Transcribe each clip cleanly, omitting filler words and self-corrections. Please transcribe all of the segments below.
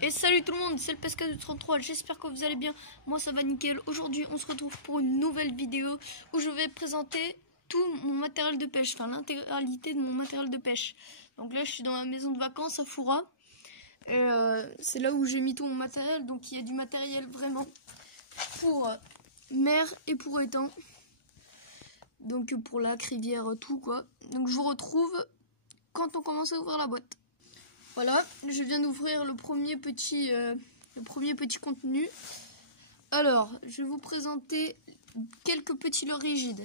Et salut tout le monde, c'est le Pesca233, j'espère que vous allez bien, moi ça va nickel. Aujourd'hui on se retrouve pour une nouvelle vidéo où je vais présenter tout mon matériel de pêche, enfin l'intégralité de mon matériel de pêche. Donc là je suis dans ma maison de vacances à Foura, c'est là où j'ai mis tout mon matériel, donc il y a du matériel vraiment pour mer et pour étang. Donc pour lac, rivière, tout quoi. Donc je vous retrouve quand on commence à ouvrir la boîte. Voilà, je viens d'ouvrir le premier petit contenu. Alors, je vais vous présenter quelques petits leurres rigides.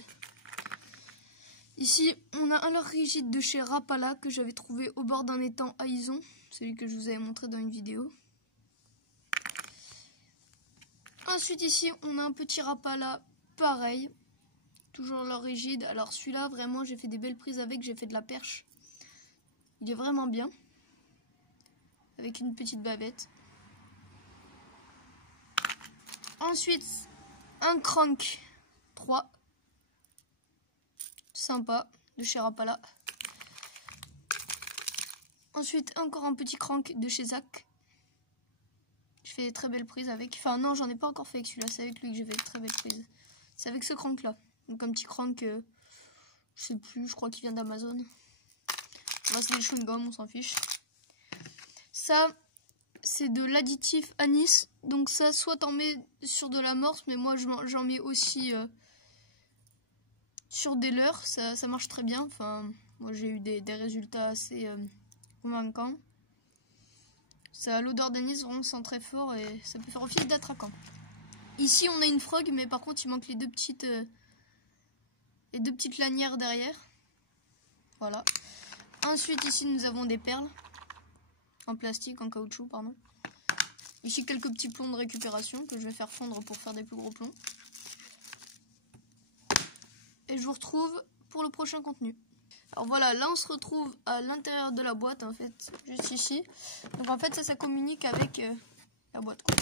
Ici, on a un leurre rigide de chez Rapala que j'avais trouvé au bord d'un étang à Ison, celui que je vous avais montré dans une vidéo. Ensuite, ici, on a un petit Rapala pareil, toujours leurre rigide. Alors celui-là, vraiment, j'ai fait des belles prises avec, j'ai fait de la perche. Il est vraiment bien. Avec une petite bavette. Ensuite, un crank 3. Sympa, de chez Rapala. Ensuite, encore un petit crank de chez Zach. Je fais des très belles prises avec. Enfin, non, j'en ai pas encore fait avec celui-là. C'est avec lui que j'ai fait de très belles prises. C'est avec ce crank-là. Donc, un petit crank, je sais plus, je crois qu'il vient d'Amazon. C'est des chewing-gums, on s'en fiche. Ça, c'est de l'additif anis. Donc ça, soit t'en mets sur de l'amorce, mais moi j'en mets aussi sur des leurres. Ça marche très bien. Enfin, moi j'ai eu des résultats assez convaincants. Ça a l'odeur d'anis, vraiment sent très fort et ça peut faire office d'attracant. Ici on a une frog, mais par contre il manque les deux petites lanières derrière. Voilà. Ensuite ici nous avons des perles. En plastique, en caoutchouc, pardon. Ici, quelques petits plombs de récupération que je vais faire fondre pour faire des plus gros plombs. Et je vous retrouve pour le prochain contenu. Alors voilà, là on se retrouve à l'intérieur de la boîte, en fait, juste ici. Donc en fait, ça communique avec la boîte, quoi.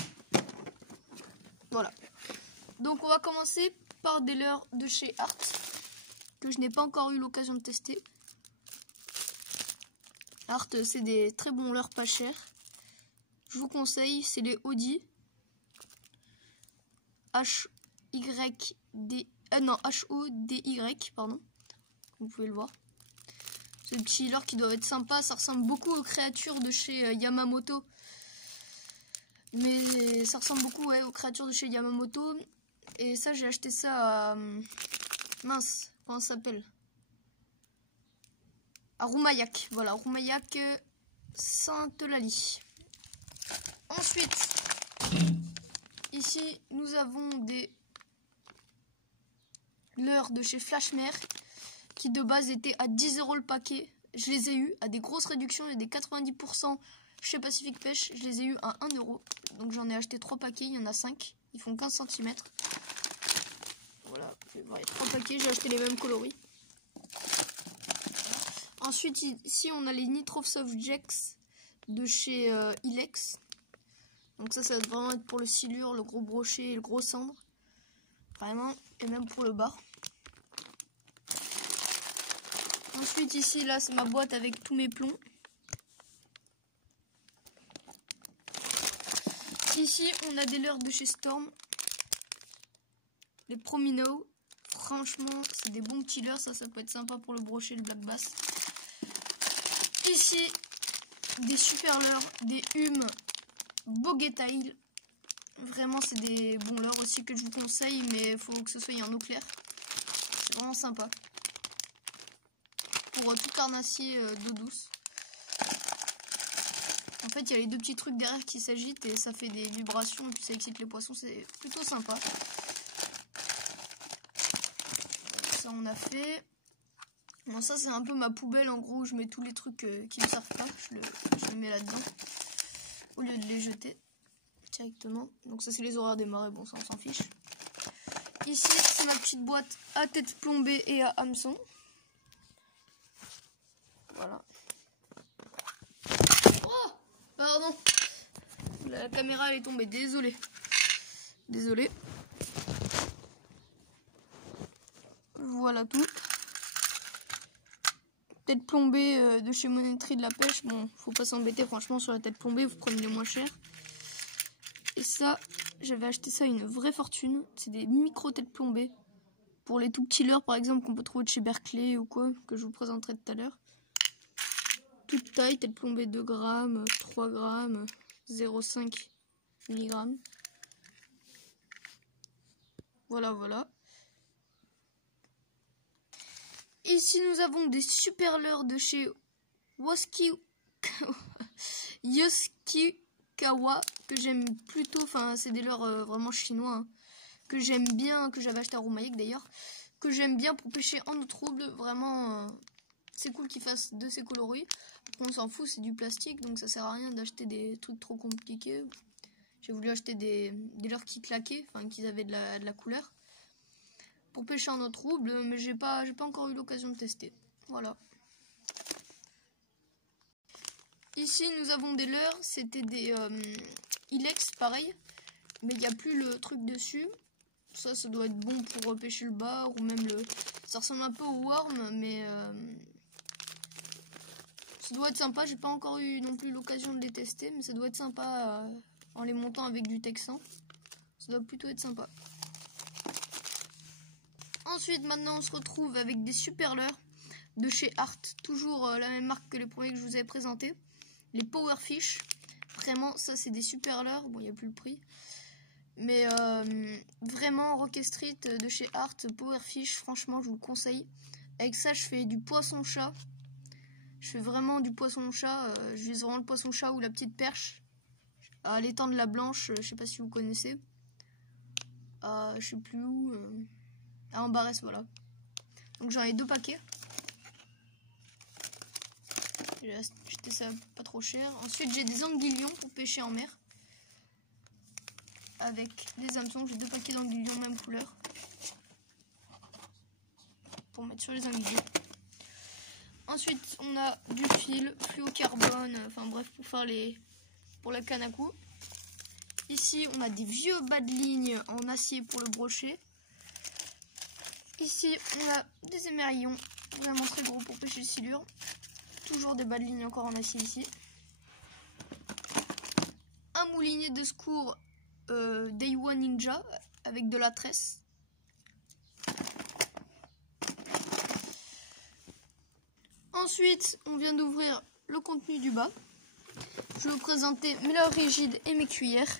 Voilà. Donc on va commencer par des leurres de chez Art, que je n'ai pas encore eu l'occasion de tester. Art, c'est des très bons leurres pas chers. Je vous conseille, c'est les Audi H-Y-D... H-O-D-Y, pardon. Vous pouvez le voir. C'est des petits leurres qui doivent être sympas. Ça ressemble beaucoup aux créatures de chez Yamamoto. Mais ça ressemble beaucoup, ouais, aux créatures de chez Yamamoto. Et ça, j'ai acheté ça à... mince, comment ça s'appelle? À Roumayac. Voilà, Roumayac Sainte-Eulalie. Ensuite, ici, nous avons des leurres de chez Flashmer qui de base étaient à 10 € le paquet. Je les ai eus à des grosses réductions. Il y a des 90% chez Pacific Pêche. Je les ai eus à 1 €. Donc j'en ai acheté 3 paquets. Il y en a 5. Ils font 15 cm. Voilà, il y a 3 paquets. J'ai acheté les mêmes coloris. Ensuite, ici, on a les Nitrosoft Jex de chez Ilex. Donc ça va vraiment être pour le silure, le gros brochet et le gros cendre. Vraiment, et même pour le bar. Ensuite, ici, là, c'est ma boîte avec tous mes plombs. Ici, on a des leurres de chez Storm. Les Promino. Franchement, c'est des bons petits leurres. Ça peut être sympa pour le brochet, le black bass. Ici, des super leurres, des Humes Bogetail. Vraiment, c'est des bons leurres aussi que je vous conseille, mais il faut que ce soit en eau claire. C'est vraiment sympa. Pour tout carnassier d'eau douce. En fait, il y a les deux petits trucs derrière qui s'agitent et ça fait des vibrations et puis ça excite les poissons. C'est plutôt sympa. Ça, on a fait. Bon, ça, c'est un peu ma poubelle en gros où je mets tous les trucs qui ne servent pas. Je les mets là-dedans au lieu de les jeter directement. Donc ça, c'est les horaires des marées. Bon, ça, on s'en fiche. Ici, c'est ma petite boîte à tête plombée et à hameçon. Voilà. Oh, pardon. La caméra elle est tombée. Désolé. Désolé. Voilà tout. tête plombée de chez Monétrie de la pêche. Bon, faut pas s'embêter franchement sur la tête plombée, vous prenez les moins chers. Et ça, j'avais acheté ça une vraie fortune. C'est des micro têtes plombées. Pour les tout petits leurres par exemple qu'on peut trouver de chez Berkeley ou quoi, que je vous présenterai tout à l'heure. Toute taille, tête plombée 2 grammes, 3 grammes, 0,5 mg. Voilà, voilà. Ici, nous avons des super leurres de chez Yoshikawa, que j'aime plutôt. Enfin, c'est des leurres vraiment chinois, hein, que j'aime bien, que j'avais acheté à Roumaïek d'ailleurs, que j'aime bien pour pêcher en eau trouble. Vraiment, c'est cool qu'ils fassent de ces coloris. On s'en fout, c'est du plastique, donc ça sert à rien d'acheter des trucs trop compliqués. J'ai voulu acheter des leurres qui claquaient, enfin qui avaient de la couleur, pour pêcher en eau trouble, mais j'ai pas encore eu l'occasion de tester. Voilà. Ici, nous avons des leurres, c'était des Ilex, pareil, mais il n'y a plus le truc dessus. Ça doit être bon pour pêcher le bar, ou même le... Ça ressemble un peu au worm, mais... ça doit être sympa, j'ai pas encore eu non plus l'occasion de les tester, mais ça doit être sympa en les montant avec du texan. Ça doit plutôt être sympa. Ensuite, maintenant, on se retrouve avec des super leurres de chez Art. Toujours la même marque que les premiers que je vous avais présentés. Les Powerfish. Vraiment, ça, c'est des super leurres. Bon, il n'y a plus le prix. Mais vraiment, Rocket Street de chez Art, Powerfish, franchement, je vous le conseille. Avec ça, je fais du poisson-chat. Je fais vraiment du poisson-chat. Je vise vraiment le poisson-chat ou la petite perche. À l'étang de la Blanche, je sais pas si vous connaissez. Je sais plus où. À Ambarès, voilà. Donc j'en ai 2 paquets. J'ai acheté ça pas trop cher. Ensuite, j'ai des anguillions pour pêcher en mer. Avec des hameçons. J'ai 2 paquets d'anguillions, même couleur. Pour mettre sur les anguillions. Ensuite, on a du fil, fluocarbone, enfin bref, pour la canne à coups. Ici, on a des vieux bas de ligne en acier pour le brochet. Ici, on a des émerillons, vraiment très gros pour pêcher le silure. Toujours des bas de ligne encore en acier ici. Un moulinier de secours Daiwa Ninja avec de la tresse. Ensuite, on vient d'ouvrir le contenu du bas. Je vais vous présenter mes leurres rigides et mes cuillères.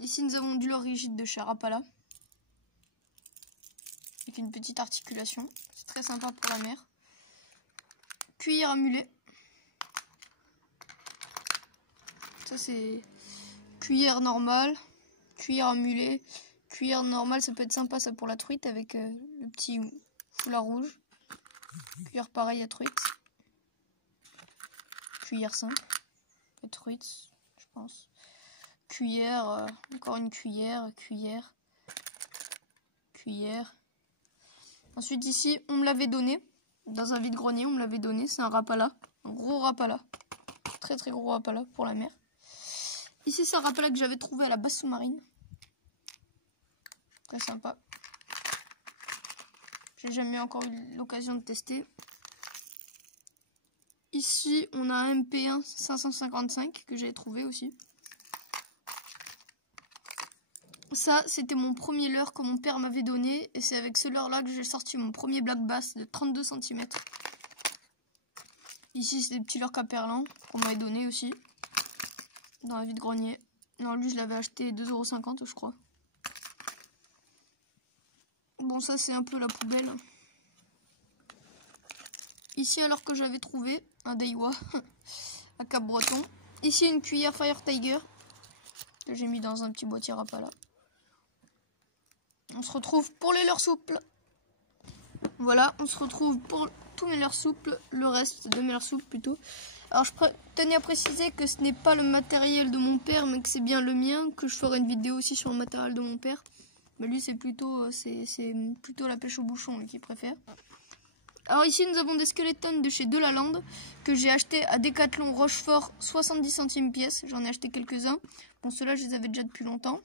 Ici, nous avons du leurre rigide de chez Rapala. Avec une petite articulation. C'est très sympa pour la mer. Cuillère à mulet. Ça, c'est cuillère normale. Cuillère à mulet. Cuillère normale, ça peut être sympa ça pour la truite avec le petit foulard rouge. Cuillère pareil à truite. Cuillère simple. À truite, je pense. Cuillère, encore une cuillère, cuillère. Ensuite ici, on me l'avait donné. Dans un vide-grenier, on me l'avait donné. C'est un Rapala. Un gros Rapala. Très très gros Rapala pour la mer. Ici, c'est un Rapala que j'avais trouvé à la base sous-marine. Très sympa. J'ai jamais encore eu l'occasion de tester. Ici, on a un MP1 555 que j'avais trouvé aussi. Ça, c'était mon premier leurre que mon père m'avait donné. Et c'est avec ce leurre-là que j'ai sorti mon premier black bass de 32 cm. Ici, c'est des petits leurres caperlans qu'on m'avait donné aussi. Dans la vide-grenier. Non, lui, je l'avais acheté 2,50 €, je crois. Bon, ça, c'est un peu la poubelle. Ici, alors que j'avais trouvé un Daiwa à Cap-Breton. Ici, une cuillère Fire Tiger que j'ai mis dans un petit boîtier Rapala. On se retrouve pour les leurres souples. Voilà, on se retrouve pour tous mes leurres souples, le reste de mes leurres souples plutôt. Alors, je tenais à préciser que ce n'est pas le matériel de mon père, mais que c'est bien le mien, que je ferai une vidéo aussi sur le matériel de mon père. Mais lui, c'est plutôt la pêche au bouchon lui, qu'il préfère. Alors ici, nous avons des skeletons de chez Delaland que j'ai acheté à Decathlon Rochefort 70 centimes pièce. J'en ai acheté quelques-uns. Bon, ceux-là, je les avais déjà depuis longtemps.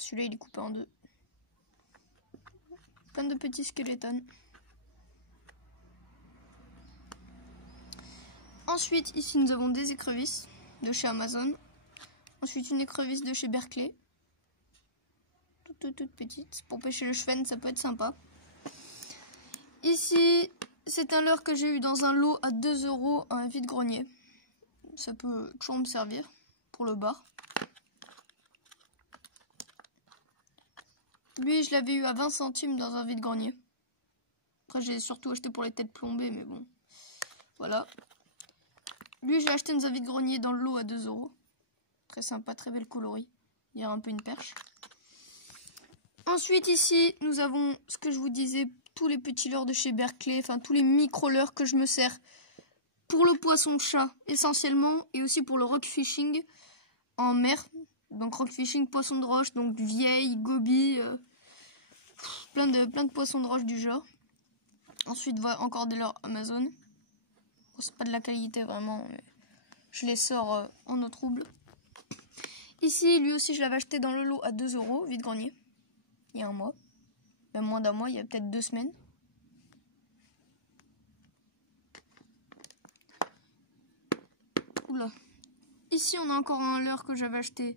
Celui-là, il est coupé en deux. Plein de petits squelettons. Ensuite, ici, nous avons des écrevisses de chez Amazon. Ensuite, une écrevisse de chez Berkeley. Toute petite. Pour pêcher le cheven, ça peut être sympa. Ici, c'est un leurre que j'ai eu dans un lot à 2 €, un vide-grenier. Ça peut toujours me servir pour le bar. Lui, je l'avais eu à 20 centimes dans un vide-grenier. Après, j'ai surtout acheté pour les têtes plombées, mais bon. Voilà. Lui, j'ai acheté dans un vide-grenier dans le lot à 2 €. Très sympa, très belle coloris. Il y a un peu une perche. Ensuite, ici, nous avons ce que je vous disais, tous les petits leurres de chez Berkeley, enfin tous les micro-leurres que je me sers pour le poisson-chat essentiellement, et aussi pour le rock fishing en mer. Donc rock fishing, poisson de roche, donc vieille, goby, plein de poissons de roche du genre. Ensuite, voilà, encore des leurres Amazon. Bon, c'est pas de la qualité vraiment, mais je les sors en eau trouble. Ici, lui aussi, je l'avais acheté dans le lot à 2 €, vide-grenier, il y a un mois. Même moins d'un mois, il y a peut-être 2 semaines. Oula. Ici, on a encore un leurre que j'avais acheté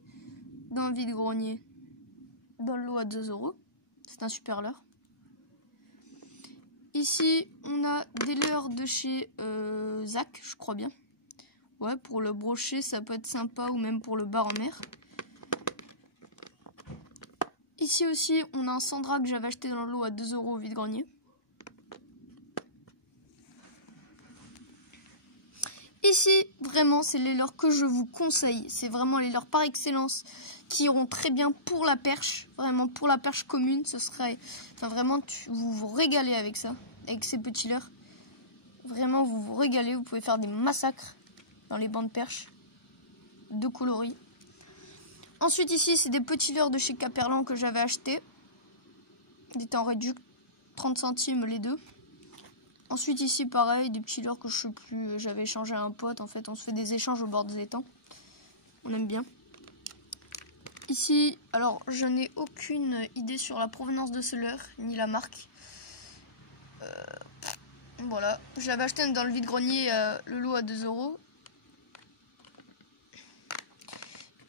dans le vide-grenier, dans le lot à 2 €. C'est un super leurre. Ici, on a des leurres de chez Zach, je crois bien. Ouais, pour le brochet, ça peut être sympa, ou même pour le bar en mer. Ici aussi, on a un Sandra que j'avais acheté dans le lot à 2 € au vide-grenier. Ici, vraiment, c'est les leurres que je vous conseille. C'est vraiment les leurres par excellence qui iront très bien pour la perche. Vraiment, pour la perche commune, ce serait... Enfin, vraiment, vous vous régalez avec ça, avec ces petits leurres. Vraiment, vous vous régalez. Vous pouvez faire des massacres dans les bancs de perche de coloris. Ensuite, ici, c'est des petits leurres de chez Caperlan que j'avais acheté. Ils étaient en réduc, 30 centimes les deux. Ensuite, ici, pareil, des petits leurres que je sais plus, j'avais échangé à un pote. En fait, on se fait des échanges au bord des étangs. On aime bien. Ici, alors, je n'ai aucune idée sur la provenance de ce leurre, ni la marque. Voilà, je l'avais acheté dans le vide-grenier, le lot à 2 €.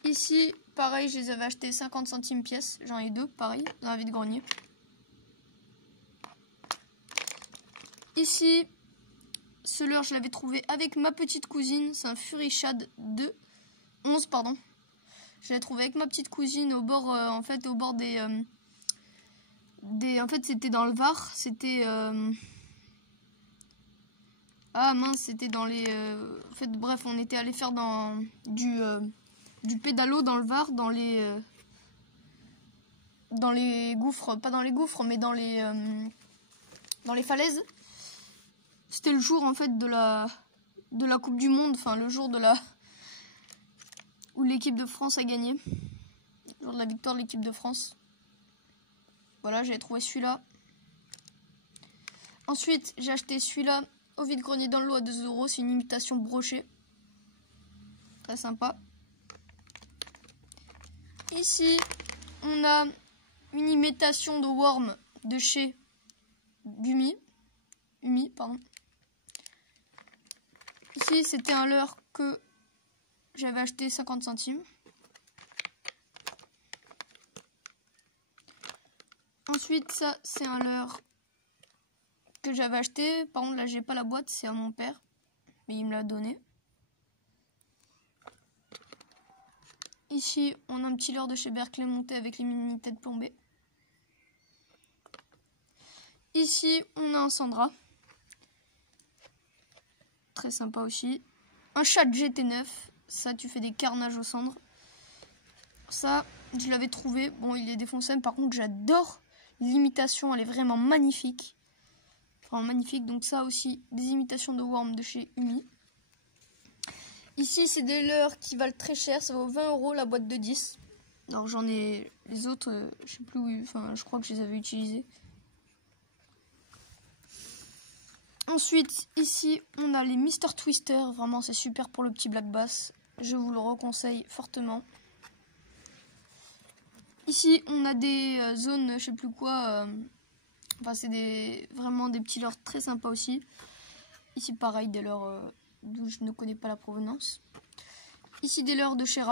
Ici, pareil, je les avais achetés 50 centimes pièce. J'en ai deux, pareil, dans un vide-grenier. Ici, ce leurre, je l'avais trouvé avec ma petite cousine. C'est un Fury Shad 11, pardon. Je l'ai trouvé avec ma petite cousine au bord, en fait, au bord des... En fait, c'était dans le Var. C'était... Ah mince, c'était dans les... En fait, bref, on était allé faire dans du pédalo dans le Var, dans les gouffres, pas dans les gouffres, mais dans les falaises. C'était le jour en fait de la Coupe du Monde, enfin le jour où l'équipe de France a gagné, le jour de la victoire de l'équipe de France. Voilà, j'ai trouvé celui-là. Ensuite, j'ai acheté celui-là au vide-grenier dans le lot à 2 €. C'est une imitation brochée, très sympa. Ici, on a une imitation de worm de chez Umi, pardon. Ici, c'était un leurre que j'avais acheté 50 centimes. Ensuite, ça, c'est un leurre que j'avais acheté. Par contre, là, j'ai pas la boîte, c'est à mon père, mais il me l'a donné. Ici, on a un petit leurre de chez Berkeley monté avec les mini têtes plombées. Ici, on a un Sandra. Très sympa aussi. Un Shad GT9. Ça, tu fais des carnages aux cendres. Ça, je l'avais trouvé. Bon, il est défoncé. Mais par contre, j'adore l'imitation. Elle est vraiment magnifique. Vraiment magnifique. Donc ça aussi, des imitations de worm de chez Umi. Ici, c'est des leurres qui valent très cher. Ça vaut 20 € la boîte de 10. Alors, j'en ai... Les autres, je sais plus où... Enfin, je crois que je les avais utilisés. Ensuite, ici, on a les Mr Twister. Vraiment, c'est super pour le petit black bass. Je vous le reconseille fortement. Ici, on a des zones, je sais plus quoi. Enfin, c'est vraiment des petits leurres très sympas aussi. Ici, pareil, des leurres d'où je ne connais pas la provenance. Ici, des leurres de chez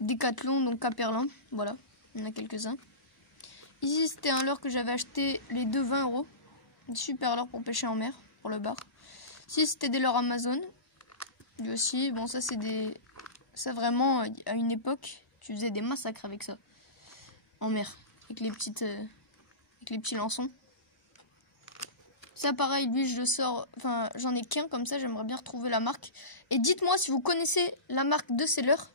Decathlon, donc Caperlin. Voilà, il y en a quelques-uns. Ici, c'était un leurre que j'avais acheté les deux 20 €. Super leurre pour pêcher en mer, pour le bar. Ici, c'était des leurres Amazon. Lui aussi, bon, ça, c'est des... Ça, vraiment, à une époque, tu faisais des massacres avec ça. En mer, avec les petits lançons. Ça, pareil, lui, je sors... Enfin, j'en ai qu'un comme ça, j'aimerais bien retrouver la marque. Et dites-moi si vous connaissez la marque de ces leurres.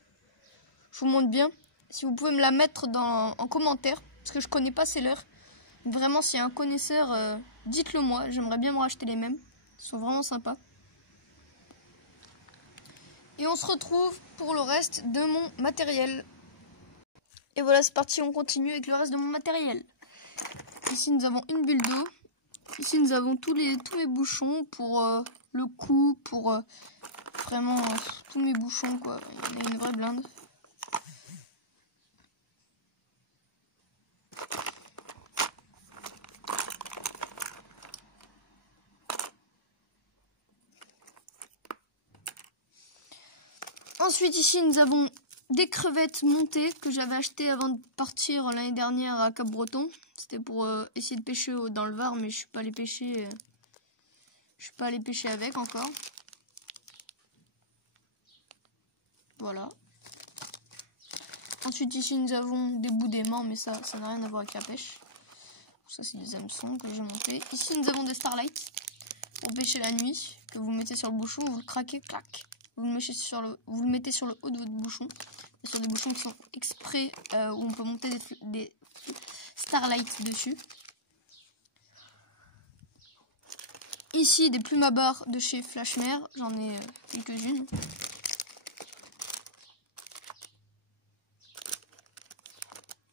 Je vous montre bien. Si vous pouvez me la mettre en commentaire, parce que je connais pas ces leurres. Vraiment, s'il y a un connaisseur, dites-le moi. J'aimerais bien me racheter les mêmes. Ils sont vraiment sympas. Et on se retrouve pour le reste de mon matériel. Et voilà, c'est parti, on continue avec le reste de mon matériel. Ici, nous avons une bulle d'eau. Ici, nous avons tous mes bouchons pour le cou, pour vraiment tous mes bouchons, quoi. Il y a une vraie blinde. Ensuite, ici, nous avons des crevettes montées que j'avais achetées avant de partir l'année dernière à Cap-Breton. C'était pour essayer de pêcher dans le Var, mais je suis pas allé pêcher. Je suis pas allé pêcher avec encore. Voilà. Ensuite, ici, nous avons des bouts d'aimant, mais ça n'a rien à voir avec la pêche. Ça, c'est des hameçons que j'ai montés. Ici, nous avons des starlights pour pêcher la nuit, que vous mettez sur le bouchon, vous le craquez, clac. Vous le mettez sur le haut de votre bouchon. Et sur des bouchons qui sont exprès, où on peut monter des starlights dessus. Ici, des plumes à barre de chez Flashmer. J'en ai quelques-unes.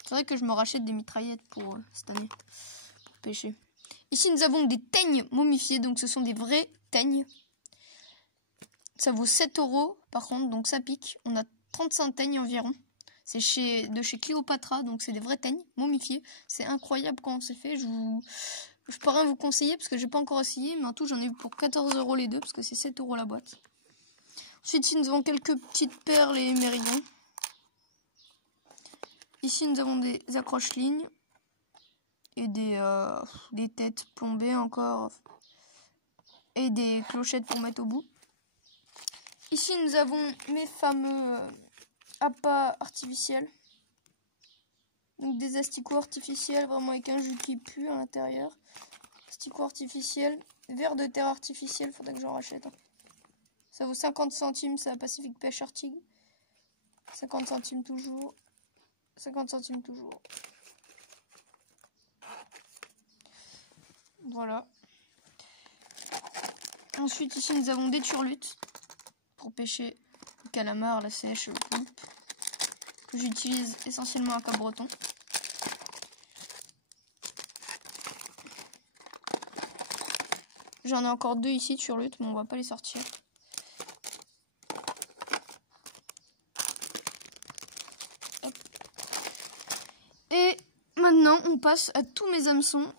C'est vrai que je me rachète des mitraillettes pour cette année, pour pêcher. Ici, nous avons des teignes momifiées. Donc, ce sont des vrais teignes. Ça vaut 7 € par contre, donc ça pique. On a 35 teignes environ. C'est de chez Cléopatra, donc c'est des vrais teignes momifiés. C'est incroyable quand c'est fait. Je peux rien vous conseiller parce que j'ai pas encore essayé, mais en tout j'en ai eu pour 14 € les deux parce que c'est 7 € la boîte. Ensuite, ici nous avons quelques petites perles et mérillons. Ici nous avons des accroches-lignes et des têtes plombées encore et des clochettes pour mettre au bout. Ici, nous avons mes fameux appâts artificiels. Donc des asticots artificiels, vraiment avec un jus qui pue à l'intérieur. Asticots artificiels, verre de terre artificiel, faudrait que j'en rachète. Ça vaut 50 centimes, c'est à Pacific Pêche Artigue. 50 centimes toujours. 50 centimes toujours. Voilà. Ensuite, ici, nous avons des turlutes pour pêcher le calamar, la sèche, le poulpe, que j'utilise essentiellement à Cap-Breton. J'en ai encore deux ici de turlutes, mais on va pas les sortir. Hop. Et maintenant, on passe à tous mes hameçons.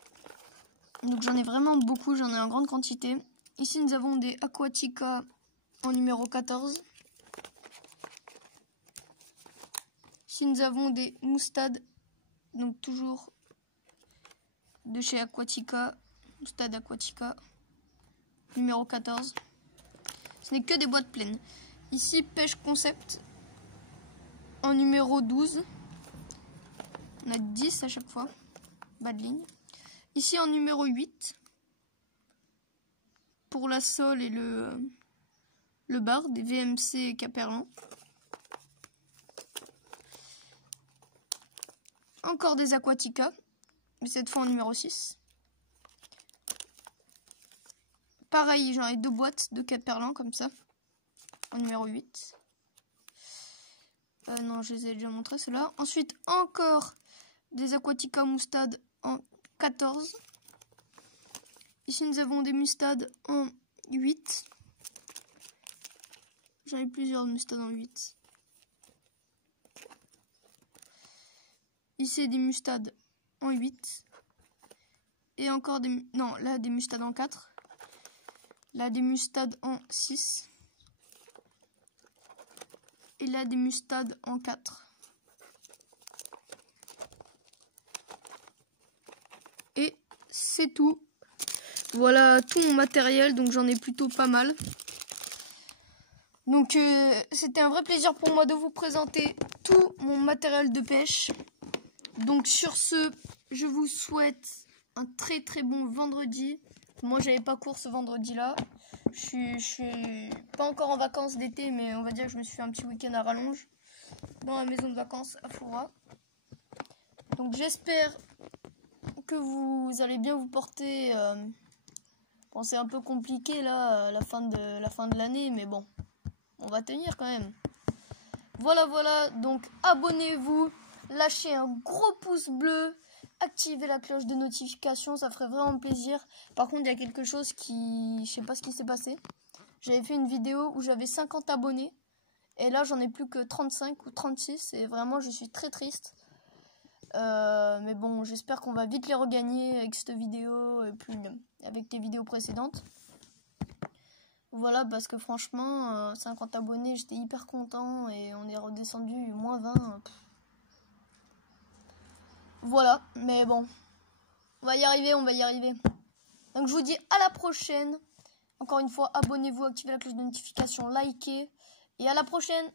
Donc j'en ai vraiment beaucoup, j'en ai en grande quantité. Ici, nous avons des Aquatica en numéro 14. Ici, nous avons des moustades, donc toujours de chez Aquatica, moustade Aquatica, numéro 14. Ce n'est que des boîtes pleines. Ici, Pêche Concept, en numéro 12. On a 10 à chaque fois, bas de ligne. Ici, en numéro 8, pour la sole et le bar, des VMC Caperlin. Encore des Aquatica, mais cette fois en numéro 6. Pareil, j'en ai deux boîtes de Caperlin comme ça, en numéro 8. Non, je les ai déjà montrés, ceux-là. Ensuite, encore des Aquatica Moustade en 14. Ici, nous avons des mustades en 8. J'en ai plusieurs de mustades en 8. Ici des mustades en 8. Et encore des... Non, là des mustades en 4. Là des mustades en 6. Et là des mustades en 4. Et c'est tout. Voilà tout mon matériel, donc j'en ai plutôt pas mal. Donc c'était un vrai plaisir pour moi de vous présenter tout mon matériel de pêche. Donc sur ce, je vous souhaite un très très bon vendredi. Moi j'avais pas cours ce vendredi là. Je suis pas encore en vacances d'été, mais on va dire que je me suis fait un petit week-end à rallonge dans la maison de vacances à Foura. Donc j'espère que vous allez bien vous porter. Bon, c'est un peu compliqué là, la fin de l'année, mais bon, on va tenir quand même. Voilà, donc abonnez-vous, lâchez un gros pouce bleu, activez la cloche de notification, ça ferait vraiment plaisir. Par contre, il y a quelque chose qui... Je sais pas ce qui s'est passé. J'avais fait une vidéo où j'avais 50 abonnés, et là j'en ai plus que 35 ou 36, et vraiment je suis très triste. Mais bon, j'espère qu'on va vite les regagner avec cette vidéo, et puis avec tes vidéos précédentes. Voilà, parce que franchement, 50 abonnés, j'étais hyper content et on est redescendu moins 20. Voilà, mais bon, on va y arriver. Donc je vous dis à la prochaine. Encore une fois, abonnez-vous, activez la cloche de notification, likez et à la prochaine.